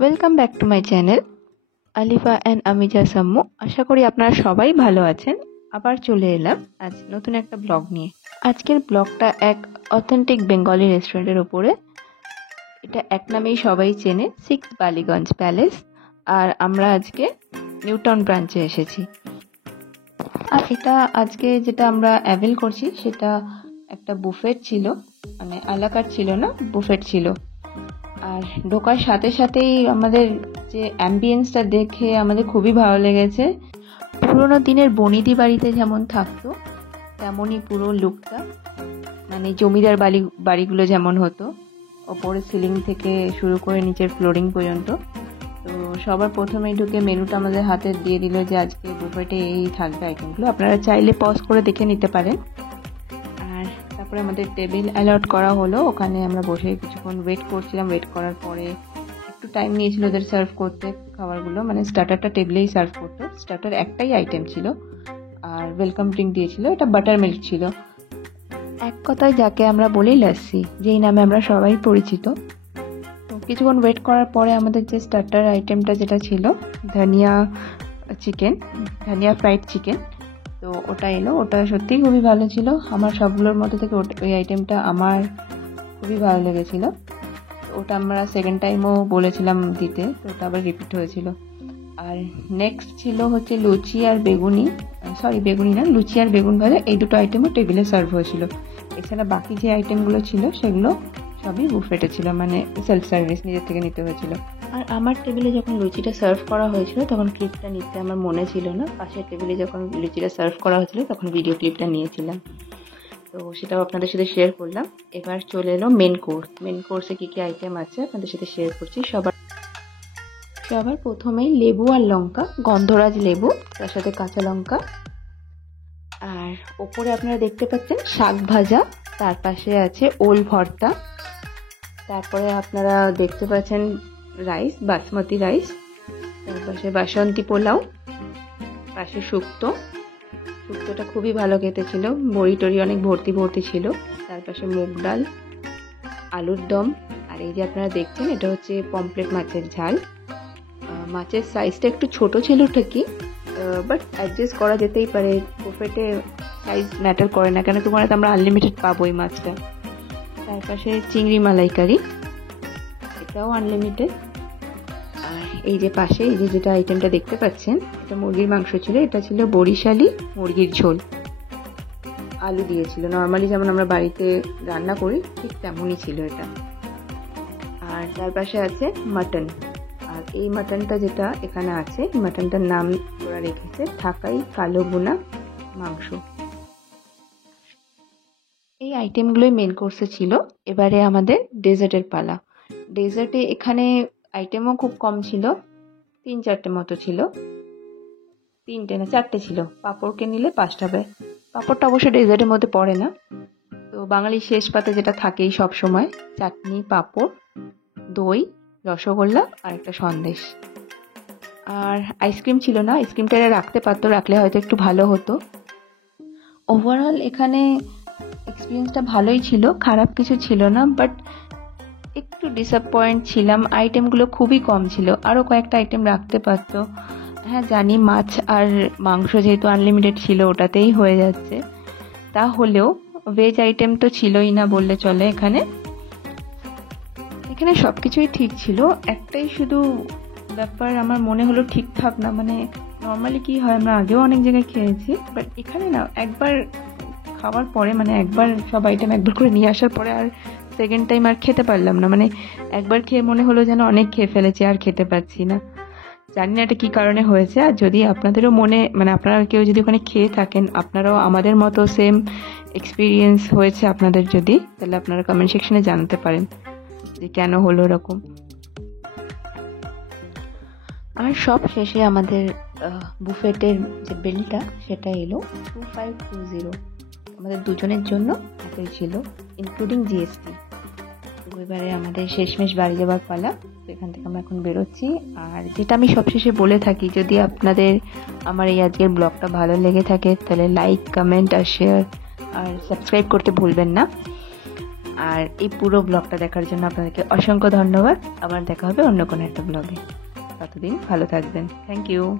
Welcome back to my channel Alifa and Amija Sammu. আশা করি আপনারা সবাই ভালো আছেন। আবার চলে এলাম আজ নতুন একটা ব্লগ নিয়ে। আজকের ব্লগটা এক অথেন্টিক বেঙ্গলি রেস্টুরেন্টের ওপরে। এটা এক নামেই সবাই চেনে, 6 বালিগঞ্জ প্যালেস। আর আমরা আজকে নিউটাউন ব্রাঞ্চে এসেছি। আর এটা আজকে যেটা আমরা অ্যাভেল করছি সেটা একটা বুফেট ছিল, মানে আলাকার ছিল না, বুফেট ছিল। আর ঢোকার সাথে সাথেই আমাদের যে অ্যাম্বিয়েন্সটা দেখে আমাদের খুবই ভালো লেগেছে। পুরোনো দিনের বনিদি বাড়িতে যেমন থাকতো তেমনই পুরো লুকটা, মানে জমিদার বাড়িগুলো যেমন হতো, ওপরে সিলিং থেকে শুরু করে নিচের ফ্লোরিং পর্যন্ত। তো সবার প্রথমেই ঢুকে মেনুটা আমাদের হাতে দিয়ে দিল যে আজকে বুফেটে এই থাকবে আইটেমগুলো, আপনারা চাইলে পজ করে দেখে নিতে পারেন। আর তারপরে আমাদের টেবিল অ্যালট করা হলো, ওখানে আমরা বসে কিছুক্ষণ ওয়েট করছিলাম। ওয়েট করার পরে একটু টাইম নিয়েছিল ওদের সার্ভ করতে খাবারগুলো, মানে স্টার্টারটা টেবিলেই সার্ভ করতো। স্টার্টার একটাই আইটেম ছিল, আর ওয়েলকাম ড্রিঙ্ক দিয়েছিল, এটা বাটার মিল্ক ছিল। এক কথায় যাকে আমরা বলি লাস্সি, যেই নামে আমরা সবাই পরিচিত। তো কিছুক্ষণ ওয়েট করার পরে আমাদের যে স্টার্টার আইটেমটা যেটা ছিল ধনিয়া ফ্রাইড চিকেন, তো ওটা এলো। ওটা সত্যিই খুবই ভালো ছিল। আমার সবগুলোর মধ্যে থেকে ওই আইটেমটা আমার খুবই ভালো লেগেছিলো। ওটা আমরা সেকেন্ড টাইমও বলেছিলাম দিতে, তো ওটা আবার রিপিট হয়েছিল। আর নেক্সট ছিল হচ্ছে লুচি আর বেগুন ভাজা। এই দুটো আইটেমও টেবিলে সার্ভ হয়েছিল। এছাড়া বাকি যে আইটেমগুলো ছিল সেগুলো সবই বুফেটে ছিল, মানে সেলফ সার্ভিস, নিজের থেকে নিতে হয়েছিল। আর আমার টেবিলে যখন লুচিটা সার্ভ করা হয়েছিল তখন ক্লিপটা নিতে আমার মনে ছিল না। পাশের টেবিলে যখন লুচিটা সার্ভ করা হয়েছিল তখন ভিডিও ক্লিপটা নিয়েছিলাম, তো সেটাও আপনাদের সাথে শেয়ার করলাম। এবার চলে এলো মেন কোর্সে কী কী আইটেম আছে আপনাদের সাথে শেয়ার করছি। সবার প্রথমেই লেবু আর লঙ্কা, গন্ধরাজ লেবু, তার সাথে কাঁচা লঙ্কা। আর ওপরে আপনারা দেখতে পাচ্ছেন শাক ভাজা, তার পাশে আছে ওল ভর্তা। তারপরে আপনারা দেখতে পাচ্ছেন রাইস, বাসমতি রাইস, তার পাশে বাসন্তী পোলাও, পাশে শুক্তোটা খুবই ভালো খেতে ছিল, বড়ি টড়ি অনেক ভর্তি ছিল। তার পাশে মুগ ডাল, আলুর দম। আর এই যে আপনারা দেখছেন এটা হচ্ছে পমফ্রেট মাছের ঝাল। মাছের সাইজটা একটু ছোট ছিল ঠিকই, বাট অ্যাডজাস্ট করা যেতেই পারে। বুফেটে সাইজ ম্যাটার করে না, কেন তোমার আমরা আনলিমিটেড পাবো এই মাছটা। তার পাশে চিংড়ি মালাইকারি, এটাও আনলিমিটেড। আর এই যে পাশে এই যে যেটা আইটেমটা দেখতে পাচ্ছেন এটা মুরগির মাংস ছিল, এটা ছিল বরিশালি মুরগির ঝোল, আলু দিয়েছিল। নর্মালি যেমন আমরা বাড়িতে রান্না করি ঠিক তেমনই ছিল এটা। আর তার পাশে আছে মাটন। আর এই মাটনটা যেটা এখানে আছে, মাটনটার নাম ওরা রেখেছে ঢাকাই কালো বোনা মাংস। এই আইটেমগুলোই মেন কোর্সে ছিল। এবারে আমাদের ডেজার্টের পালা। ডেজার্টে এখানে আইটেমও খুব কম ছিল, 3-4টে মতো ছিল, 3টে না 4টে ছিল। পাঁপড়কে নিলে 5টা হবে। পাঁপড়টা অবশ্য ডেজার্টের মধ্যে পড়ে না। তো বাঙালির শেষ পাতে যেটা থাকেই সব সময়, চাটনি, পাঁপড়, দই, রসগোল্লা আর একটা সন্দেশ। আর আইসক্রিম ছিল না, আইসক্রিমটা রাখতে পারতো, রাখলে হয়তো একটু ভালো হতো। ওভারঅল এখানে এক্সপিরিয়েন্সটা ভালোই ছিল, খারাপ কিছু ছিল না, বাট একটু ডিসঅ্যাপয়েন্ট ছিলাম। আইটেমগুলো খুবই কম ছিল, আরও কয়েকটা আইটেম রাখতে পারতো। হ্যাঁ জানি মাছ আর মাংস যেহেতু আনলিমিটেড ছিল ওটাতেই হয়ে যাচ্ছে, তাহলেও ভেজ আইটেম তো ছিলই না বললে চলে। এখানে সব কিছুই ঠিক ছিল, একটাই শুধু ব্যাপার আমার মনে হলো ঠিকঠাক না। মানে নর্মালি কি হয়, আমরা আগেও অনেক জায়গায় খেয়েছি, বাট এখানে না একবার খাওয়ার পরে, মানে একবার সব আইটেম একবার করে নিয়ে আসার পরে আর সেকেন্ড টাইম আর খেতে পারলাম না। মানে একবার খেয়ে মনে হলো যেন অনেক খেয়ে ফেলেছি, আর খেতে পারছি না। জানি না এটা কী কারণে হয়েছে। আর যদি আপনাদেরও মানে আপনারা কেউ যদি ওখানে খেয়ে থাকেন, আপনারাও আমাদের মতো সেম এক্সপিরিয়েন্স হয়েছে আপনাদের যদি, তাহলে আপনারা কমেন্ট সেকশনে জানাতে পারেন যে কেন হলো এরকম। আর সব শেষে আমাদের বুফেটের যে বিলটা সেটা এলো 2520, আমাদের দুজনের জন্য এতই ছিল, ইনক্লুডিং জিএসটি। তো এবারে আমাদের শেষমেশ বাড়ি যাবার পালা। তো এখান থেকে আমরা এখন বেরোচ্ছি। আর যেটা আমি সবশেষে বলে থাকি, যদি আপনাদের আমার এই আজকের ব্লগটা ভালো লেগে থাকে তাহলে লাইক, কমেন্ট আর শেয়ার আর সাবস্ক্রাইব করতে ভুলবেন না। আর এই পুরো ব্লগটা দেখার জন্য আপনাদেরকে অসংখ্য ধন্যবাদ। আবার দেখা হবে অন্য কোনো একটা ব্লগে। ততদিন ভালো থাকবেন। Thank you.